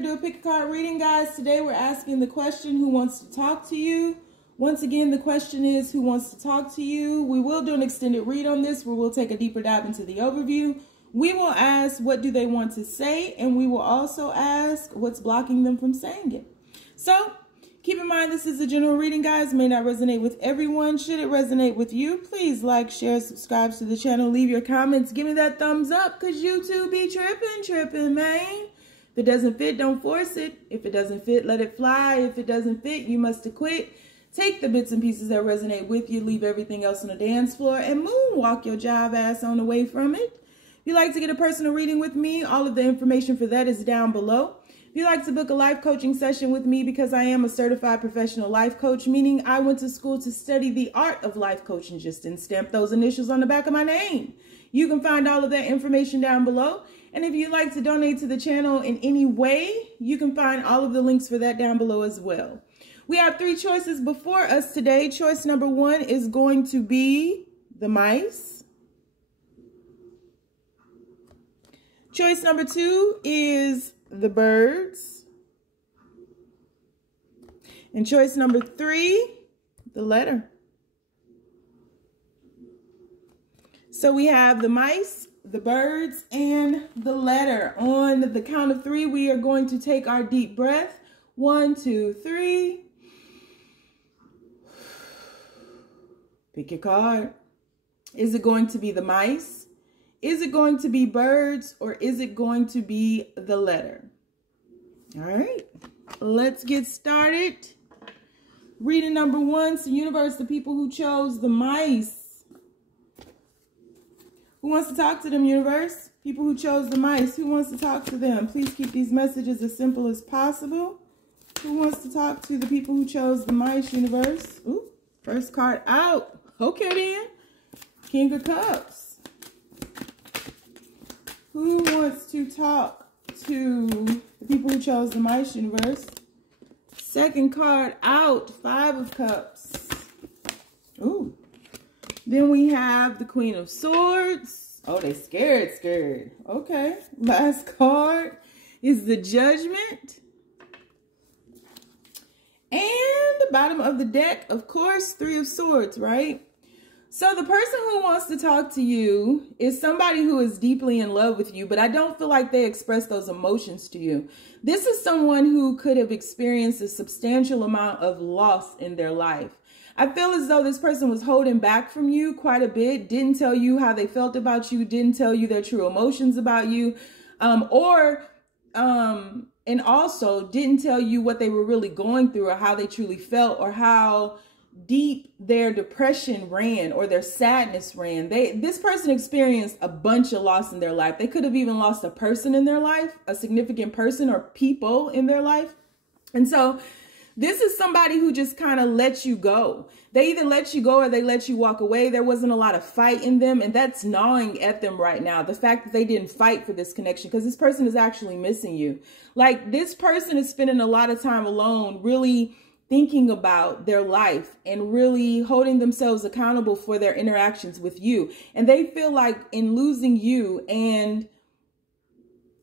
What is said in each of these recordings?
here to do a pick a card reading, guys. Today we're asking the question, who wants to talk to you? Once again, the question is, who wants to talk to you? We will do an extended read on this where we'll take a deeper dive into the overview. We will ask, what do they want to say? And we will also ask, what's blocking them from saying it? So keep in mind, this is a general reading, guys. It may not resonate with everyone. Should it resonate with you, please like, share, subscribe to the channel. Leave your comments. Give me that thumbs up, because YouTube be tripping, man. If it doesn't fit, don't force it. If it doesn't fit, let it fly. If it doesn't fit, you must acquit. Take the bits and pieces that resonate with you. Leave everything else on the dance floor and moonwalk your jive ass on away from it. If you'd like to get a personal reading with me, all of the information for that is down below. If you'd like to book a life coaching session with me, because I am a certified professional life coach, meaning I went to school to study the art of life coaching, just didn't stamp those initials on the back of my name. You can find all of that information down below. And if you'd like to donate to the channel in any way, you can find all of the links for that down below as well. We have 3 choices before us today. Choice number 1 is going to be the mice. Choice number 2 is the birds. And choice number 3, the letter. So we have the mice, the birds, and the letter. On the count of 3, we are going to take our deep breath. 1, 2, 3. Pick your card. Is it going to be the mice? Is it going to be birds? Or is it going to be the letter? All right, let's get started. Reading number 1, so universe, the people who chose the mice. Who wants to talk to them, universe? People who chose the mice, who wants to talk to them? Please keep these messages as simple as possible. Who wants to talk to the people who chose the mice, universe? Ooh, first card out. Okay then. King of Cups. Who wants to talk to the people who chose the mice, universe? Second card out. 5 of Cups. Ooh. Then we have the Queen of Swords. Oh, they scared. Okay. Last card is the Judgment. And the bottom of the deck, of course, 3 of Swords, right? So the person who wants to talk to you is somebody who is deeply in love with you, but I don't feel like they express those emotions to you. This is someone who could have experienced a substantial amount of loss in their life. I feel as though this person was holding back from you quite a bit, didn't tell you how they felt about you, didn't tell you their true emotions about you, and also didn't tell you what they were really going through or how they truly felt or how deep their depression ran or their sadness ran. This person experienced a bunch of loss in their life. They could have even lost a person in their life, a significant person or people in their life. And so this is somebody who just kind of let you go. They either let you go or they let you walk away. There wasn't a lot of fight in them, and that's gnawing at them right now. The fact that they didn't fight for this connection, because this person is actually missing you. Like, this person is spending a lot of time alone, really thinking about their life and really holding themselves accountable for their interactions with you. And they feel like in losing you, and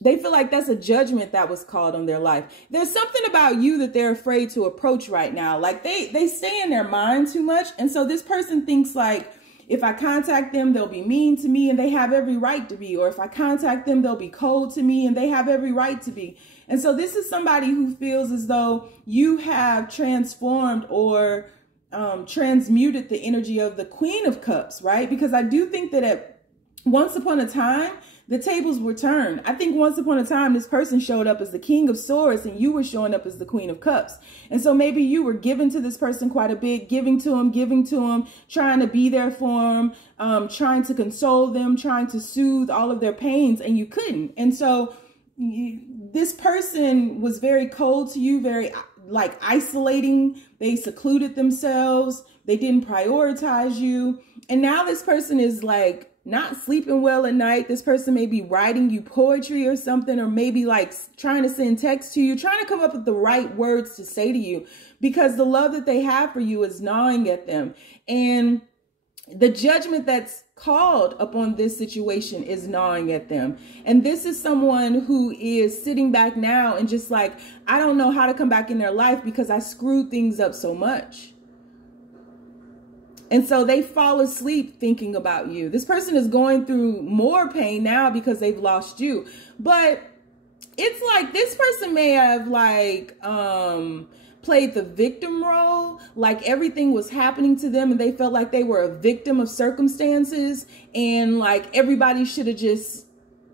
they feel like that's a judgment that was called on their life. There's something about you that they're afraid to approach right now. Like they stay in their mind too much. And so this person thinks like, if I contact them, they'll be mean to me, and they have every right to be. Or if I contact them, they'll be cold to me, and they have every right to be. And so this is somebody who feels as though you have transformed or transmuted the energy of the Queen of Cups, right? Because I do think that once upon a time, the tables were turned. I think once upon a time, this person showed up as the King of Swords and you were showing up as the Queen of Cups. And so maybe you were giving to this person quite a bit, giving to him, trying to be there for him, trying to console them, trying to soothe all of their pains, and you couldn't. And so this person was very cold to you, very like isolating. They secluded themselves. They didn't prioritize you. And now this person is like not sleeping well at night. This person may be writing you poetry or something, or maybe like trying to send text to you, trying to come up with the right words to say to you, because the love that they have for you is gnawing at them. And the judgment that's called upon this situation is gnawing at them. And this is someone who is sitting back now and just like, I don't know how to come back in their life because I screwed things up so much. And so they fall asleep thinking about you. This person is going through more pain now because they've lost you. But it's like this person may have like played the victim role, like everything was happening to them and they felt like they were a victim of circumstances, and like everybody should have just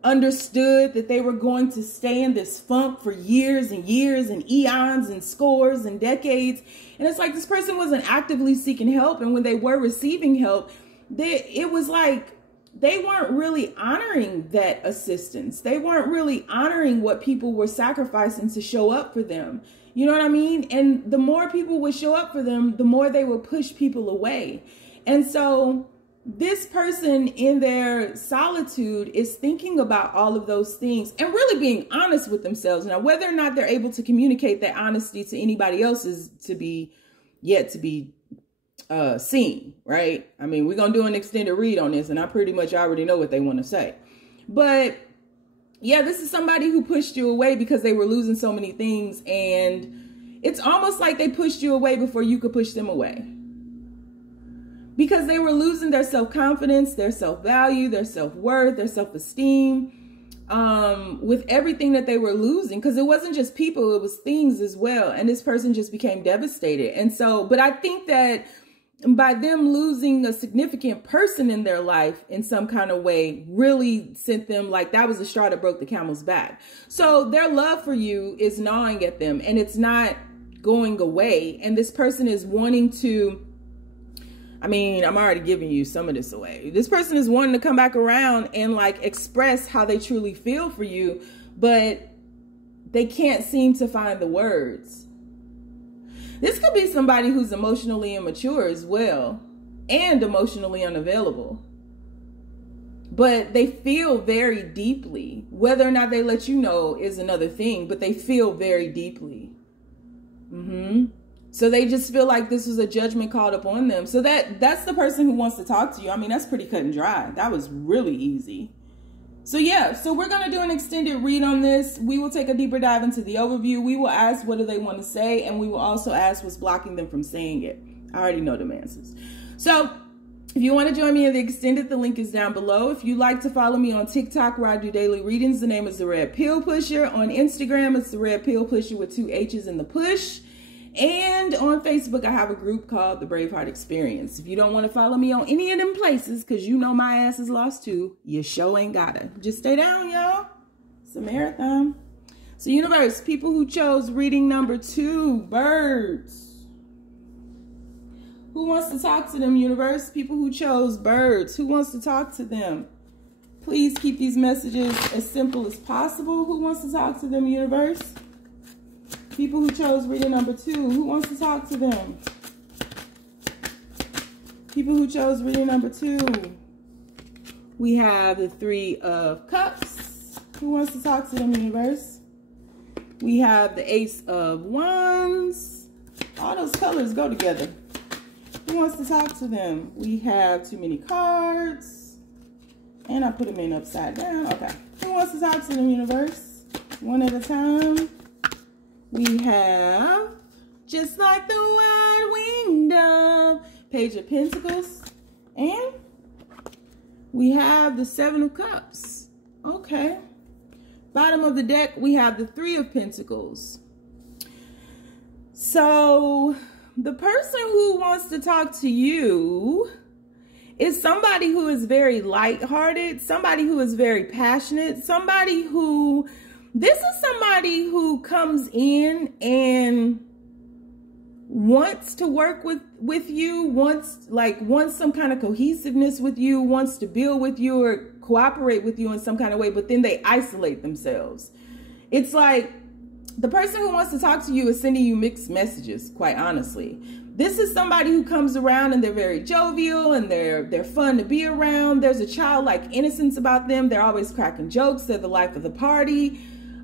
understood that they were going to stay in this funk for years and years and eons and scores and decades. And it's like this person wasn't actively seeking help, and when they were receiving help, it was like they weren't really honoring that assistance. They weren't really honoring what people were sacrificing to show up for them. You know what I mean? And the more people would show up for them, the more they would push people away. And so this person in their solitude is thinking about all of those things and really being honest with themselves. Now, whether or not they're able to communicate that honesty to anybody else is yet to be seen, right? I mean, we're going to do an extended read on this, and I pretty much already know what they want to say. But yeah, this is somebody who pushed you away because they were losing so many things, and it's almost like they pushed you away before you could push them away. Because they were losing their self-confidence, their self-value, their self-worth, their self-esteem, with everything that they were losing. Because it wasn't just people, it was things as well. And this person just became devastated. And so, but I think that by them losing a significant person in their life in some kind of way really sent them, like that was the straw that broke the camel's back. So their love for you is gnawing at them and it's not going away. And this person is wanting to, I mean, I'm already giving you some of this away. This person is wanting to come back around and like express how they truly feel for you, but they can't seem to find the words. This could be somebody who's emotionally immature as well and emotionally unavailable. But they feel very deeply. Whether or not they let you know is another thing, but they feel very deeply. So they just feel like this was a judgment called upon them. So that's the person who wants to talk to you. I mean, that's pretty cut and dry. That was really easy. So yeah, so we're going to do an extended read on this. We will take a deeper dive into the overview. We will ask what do they want to say, and we will also ask what's blocking them from saying it. I already know them answers. So if you want to join me in the extended, the link is down below. If you'd like to follow me on TikTok where I do daily readings, the name is The Red Pill Pusher. On Instagram, it's The Red Pill Pusher with 2 H's in the push. And on Facebook, I have a group called the Braveheart Experience. If you don't want to follow me on any of them places, because you know my ass is lost too, you sure ain't gotta. Just stay down, y'all. It's a marathon. So universe, people who chose reading number 2, birds. Who wants to talk to them, universe? People who chose birds. Who wants to talk to them? Please keep these messages as simple as possible. Who wants to talk to them, universe? People who chose reading number 2, who wants to talk to them? People who chose reading number 2. We have the 3 of Cups. Who wants to talk to them, universe? We have the Ace of Wands. All those colors go together. Who wants to talk to them? We have too many cards. And I put them in upside down. Okay. Who wants to talk to them, universe? One at a time. We have, just like the wide-winged dove, Page of Pentacles. And we have the 7 of Cups. Okay. Bottom of the deck, we have the 3 of Pentacles. So the person who wants to talk to you is somebody who is very lighthearted, somebody who is very passionate, somebody who... This is somebody who comes in and wants to work with you, wants some kind of cohesiveness with you, wants to build with you or cooperate with you in some kind of way, but then they isolate themselves. It's like the person who wants to talk to you is sending you mixed messages, quite honestly. This is somebody who comes around and they're very jovial and they're fun to be around. There's a childlike innocence about them. They're always cracking jokes. They're the life of the party.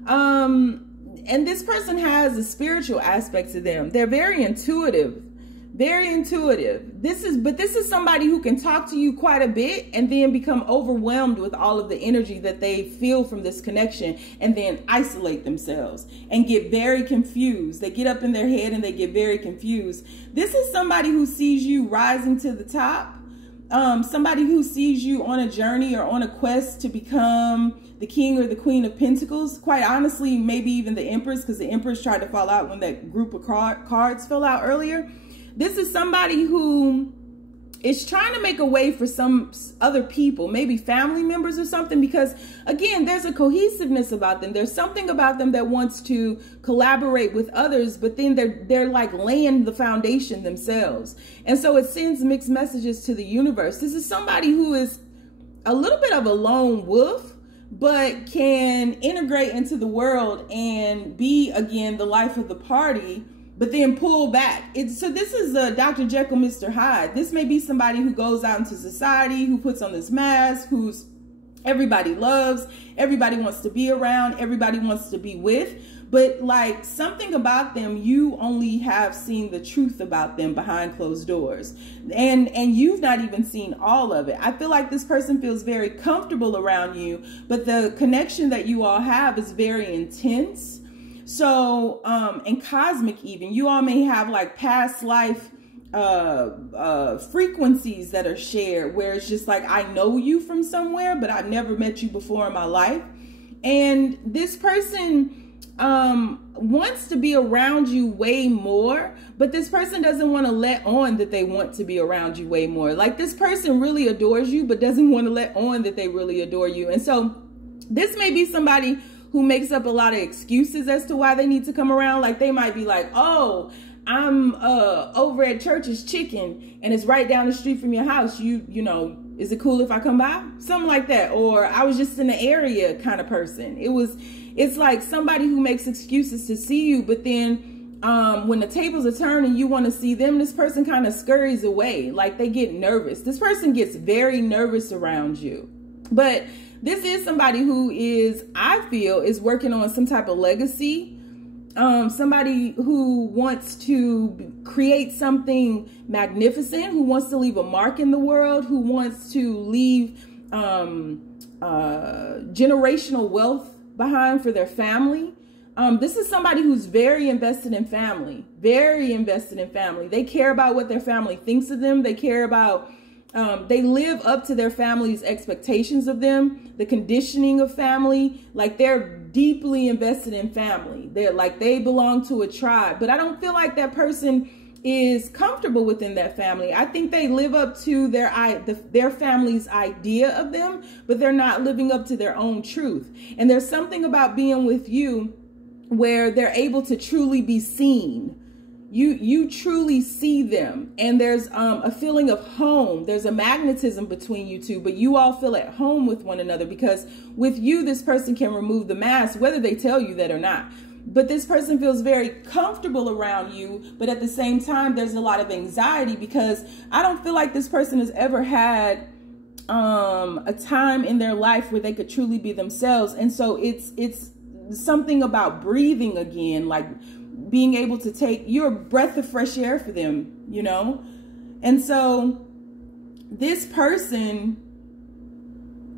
And this person has a spiritual aspect to them. They're very intuitive, Very intuitive. This is somebody who can talk to you quite a bit and then become overwhelmed with all of the energy that they feel from this connection and then isolate themselves and get very confused. They get up in their head and they get very confused. This is somebody who sees you rising to the top. Somebody who sees you on a journey or on a quest to become the king or the queen of pentacles. Quite honestly, maybe even the empress, because the empress tried to fall out when that group of cards fell out earlier. This is somebody who is trying to make a way for some other people, maybe family members or something, because again, there's a cohesiveness about them. There's something about them that wants to collaborate with others, but then they're like laying the foundation themselves. And so it sends mixed messages to the universe. This is somebody who is a little bit of a lone wolf, but can integrate into the world and be, again, the life of the party, but then pull back. So this is Dr. Jekyll, Mr. Hyde. This may be somebody who goes out into society, who puts on this mask, who's everybody loves, everybody wants to be around, everybody wants to be with. But like something about them, you only have seen the truth about them behind closed doors. And you've not even seen all of it. I feel like this person feels very comfortable around you, but the connection that you all have is very intense. So, and cosmic even, you all may have like past life frequencies that are shared, where it's just like, I know you from somewhere, but I've never met you before in my life. And this person wants to be around you way more, but this person doesn't want to let on that they want to be around you way more. Like this person really adores you, but doesn't want to let on that they really adore you. And so this may be somebody who makes up a lot of excuses as to why they need to come around. Like they might be like, oh, I'm over at Church's Chicken and it's right down the street from your house. You know, is it cool if I come by? Something like that. Or I was just in the area kind of person. It's like somebody who makes excuses to see you, but then when the tables are turned and you want to see them, this person kind of scurries away. Like they get nervous. This person gets very nervous around you. But this is somebody who is, I feel, is working on some type of legacy. Somebody who wants to create something magnificent, who wants to leave a mark in the world, who wants to leave generational wealth behind for their family. This is somebody who's very invested in family, very invested in family. They care about what their family thinks of them. They care about they live up to their family's expectations of them, the conditioning of family. Like they're deeply invested in family. They're like, they belong to a tribe, but I don't feel like that person is comfortable within that family. I think they live up to their family's idea of them, but they're not living up to their own truth. And there's something about being with you where they're able to truly be seen. You truly see them, and there's a feeling of home. There's a magnetism between you two, but you all feel at home with one another, because with you, this person can remove the mask, whether they tell you that or not. But this person feels very comfortable around you, but at the same time, there's a lot of anxiety, because I don't feel like this person has ever had a time in their life where they could truly be themselves. And so it's something about breathing again, like being able to take your breath of fresh air for them, you know? And so this person,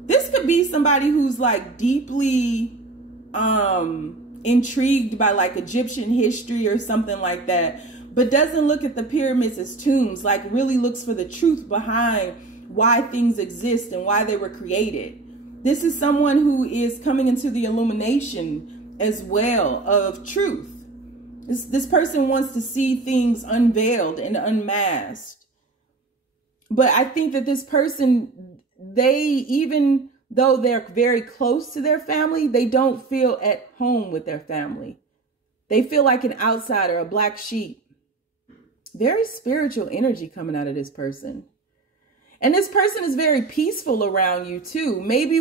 this could be somebody who's like deeply intrigued by like Egyptian history or something like that, but doesn't look at the pyramids as tombs, like really looks for the truth behind why things exist and why they were created. This is someone who is coming into the illumination as well of truth. This person wants to see things unveiled and unmasked. But I think that this person, even though they're very close to their family, they don't feel at home with their family. They feel like an outsider, a black sheep. Very spiritual energy coming out of this person. And this person is very peaceful around you too. Maybe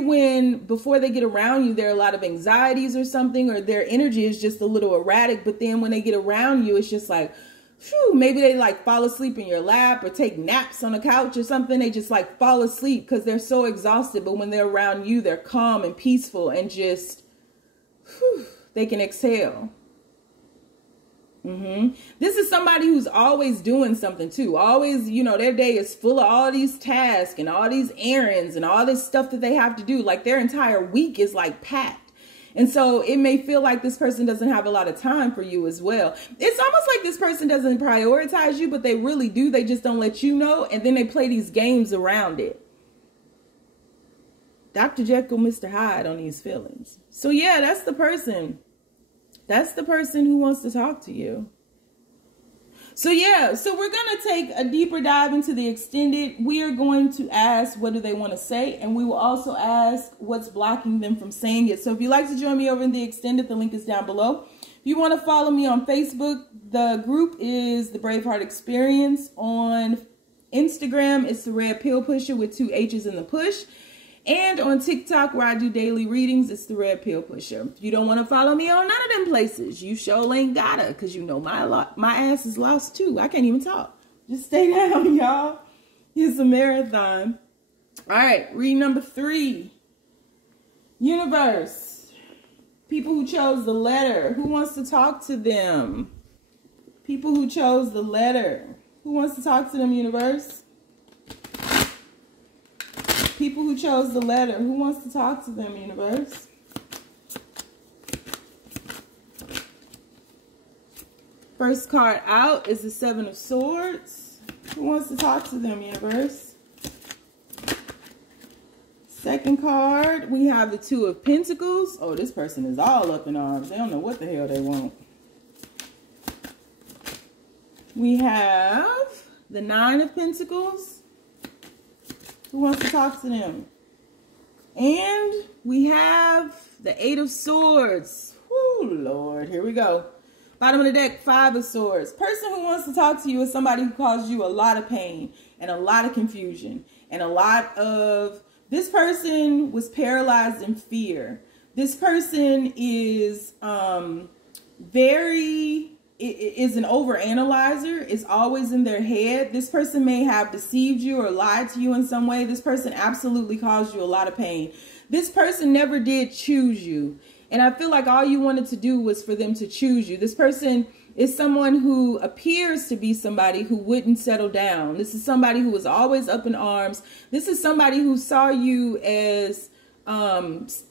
before they get around you, there are a lot of anxieties or something, or their energy is just a little erratic. But then when they get around you, it's just like, phew, maybe they like fall asleep in your lap or take naps on a couch or something. They just like fall asleep because they're so exhausted. But when they're around you, they're calm and peaceful and just, they can exhale. This is somebody who's always doing something too. Always, you know, their day is full of all these tasks and all these errands and all this stuff that they have to do. Like their entire week is like packed. And so it may feel like this person doesn't have a lot of time for you as well. It's almost like this person doesn't prioritize you, but they really do. They just don't let you know. And then they play these games around it. Dr. Jekyll, Mr. Hyde on these feelings. So yeah, that's the person. That's the person who wants to talk to you. So yeah, so we're going to take a deeper dive into the extended. We are going to ask, what do they want to say? And we will also ask what's blocking them from saying it. So if you'd like to join me over in the extended, the link is down below. If you want to follow me on Facebook, the group is the Braveheart Experience. On Instagram, it's the Red Pill Pusher with 2 H's in the push. And on TikTok, where I do daily readings, it's the Red Pill Pusher. If you don't want to follow me on none of them places, you sure ain't gotta, because you know my ass is lost too. I can't even talk. Just stay down, y'all. It's a marathon. All right, read number 3. Universe. People who chose the letter. Who wants to talk to them? People who chose the letter. Who wants to talk to them, universe? People who chose the letter. Who wants to talk to them, universe? First card out is the 7 of Swords. Who wants to talk to them, universe? Second card, we have the 2 of Pentacles. Oh, this person is all up in arms. They don't know what the hell they want. We have the 9 of Pentacles. Who wants to talk to them? And we have the 8 of Swords. Whoo, Lord. Here we go. Bottom of the deck, 5 of Swords. Person who wants to talk to you is somebody who caused you a lot of pain and a lot of confusion and a lot of... This person was paralyzed in fear. This person is is an overanalyzer, is always in their head. This person may have deceived you or lied to you in some way. This person absolutely caused you a lot of pain. This person never did choose you. And I feel like all you wanted to do was for them to choose you. This person is someone who appears to be somebody who wouldn't settle down. This is somebody who was always up in arms. This is somebody who saw you as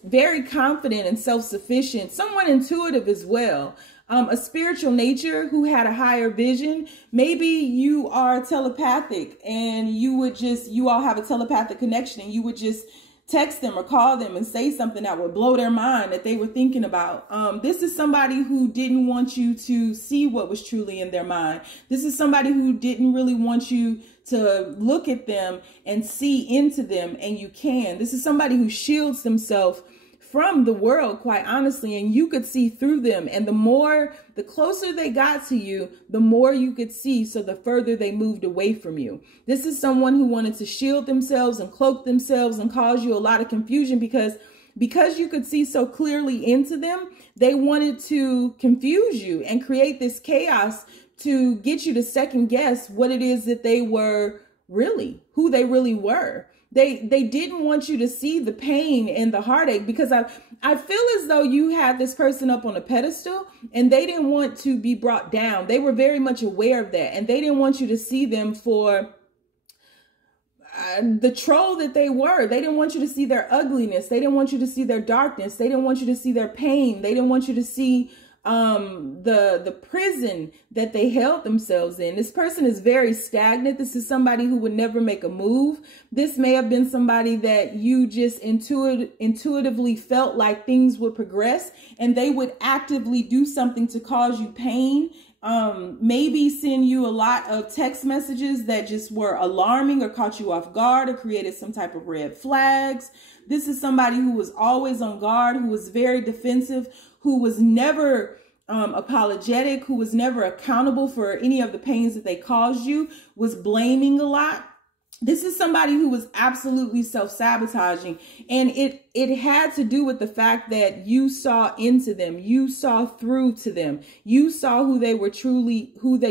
very confident and self-sufficient, someone intuitive as well. A spiritual nature who had a higher vision. Maybe you are telepathic and you all have a telepathic connection and you would just text them or call them and say something that would blow their mind that they were thinking about. This is somebody who didn't want you to see what was truly in their mind. This is somebody who didn't really want you to look at them and see into them, and you can. This is somebody who shields themselves from the world, quite honestly, and you could see through them. And the closer they got to you, the more you could see, so the further they moved away from you. This is someone who wanted to shield themselves and cloak themselves and cause you a lot of confusion because you could see so clearly into them. They wanted to confuse you and create this chaos to get you to second guess what it is that they were really, who they really were. They didn't want you to see the pain and the heartache, because I feel as though you had this person up on a pedestal and they didn't want to be brought down. They were very much aware of that, and they didn't want you to see them for the troll that they were. They didn't want you to see their ugliness. They didn't want you to see their darkness. They didn't want you to see their pain. They didn't want you to see the prison that they held themselves in. This person is very stagnant. This is somebody who would never make a move. This may have been somebody that you just intuitively felt like things would progress, and they would actively do something to cause you pain. Maybe send you a lot of text messages that just were alarming or caught you off guard or created some type of red flags. This is somebody who was always on guard, who was very defensive, who was never apologetic, who was never accountable for any of the pains that they caused you, was blaming a lot. This is somebody who was absolutely self-sabotaging, and it had to do with the fact that you saw into them, you saw through to them, you saw who they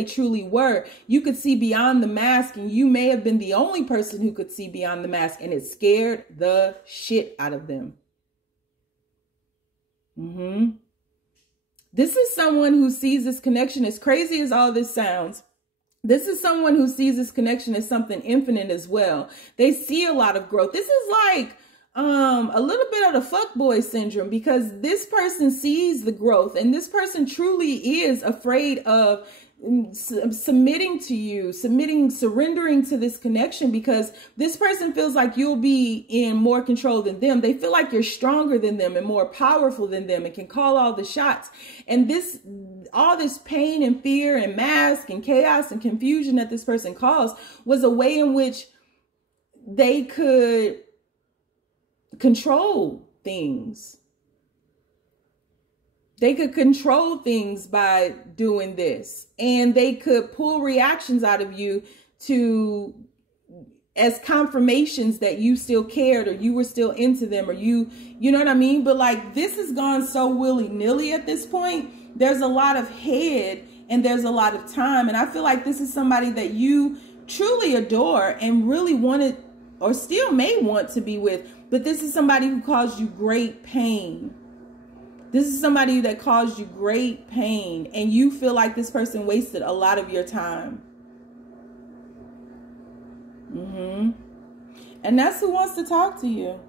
truly were. You could see beyond the mask, and you may have been the only person who could see beyond the mask, and it scared the shit out of them. This is someone who sees this connection, as crazy as all this sounds. This is someone who sees this connection as something infinite as well. They see a lot of growth. This is like a little bit of the fuckboy syndrome, because this person sees the growth, and this person truly is afraid of submitting to you, surrendering to this connection, because this person feels like you'll be in more control than them. They feel like you're stronger than them and more powerful than them and can call all the shots. And all this pain and fear and mask and chaos and confusion that this person caused was a way in which they could control things. They could control things by doing this, and they could pull reactions out of you as confirmations that you still cared, or you were still into them, or you know what I mean? But like, this has gone so willy-nilly at this point. There's a lot of head and there's a lot of time. And I feel like this is somebody that you truly adore and really wanted, or still may want to be with. But this is somebody who caused you great pain. This is somebody that caused you great pain, and you feel like this person wasted a lot of your time. And that's who wants to talk to you.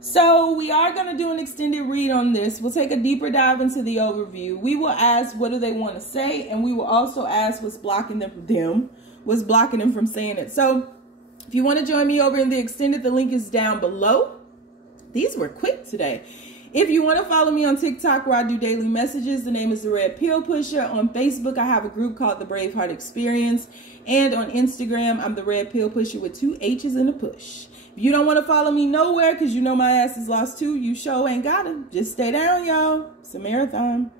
So we are going to do an extended read on this. We'll take a deeper dive into the overview. We will ask, what do they want to say? And we will also ask what's blocking what's blocking them from saying it. So if you want to join me over in the extended, the link is down below. These were quick today. If you want to follow me on TikTok, where I do daily messages, the name is The Red Pill Pusher. On Facebook, I have a group called The Braveheart Experience. And on Instagram, I'm The Red Pill Pusher with 2 H's and a push. If you don't want to follow me nowhere because you know my ass is lost too, you sure ain't got to. Just stay down, y'all. It's a marathon.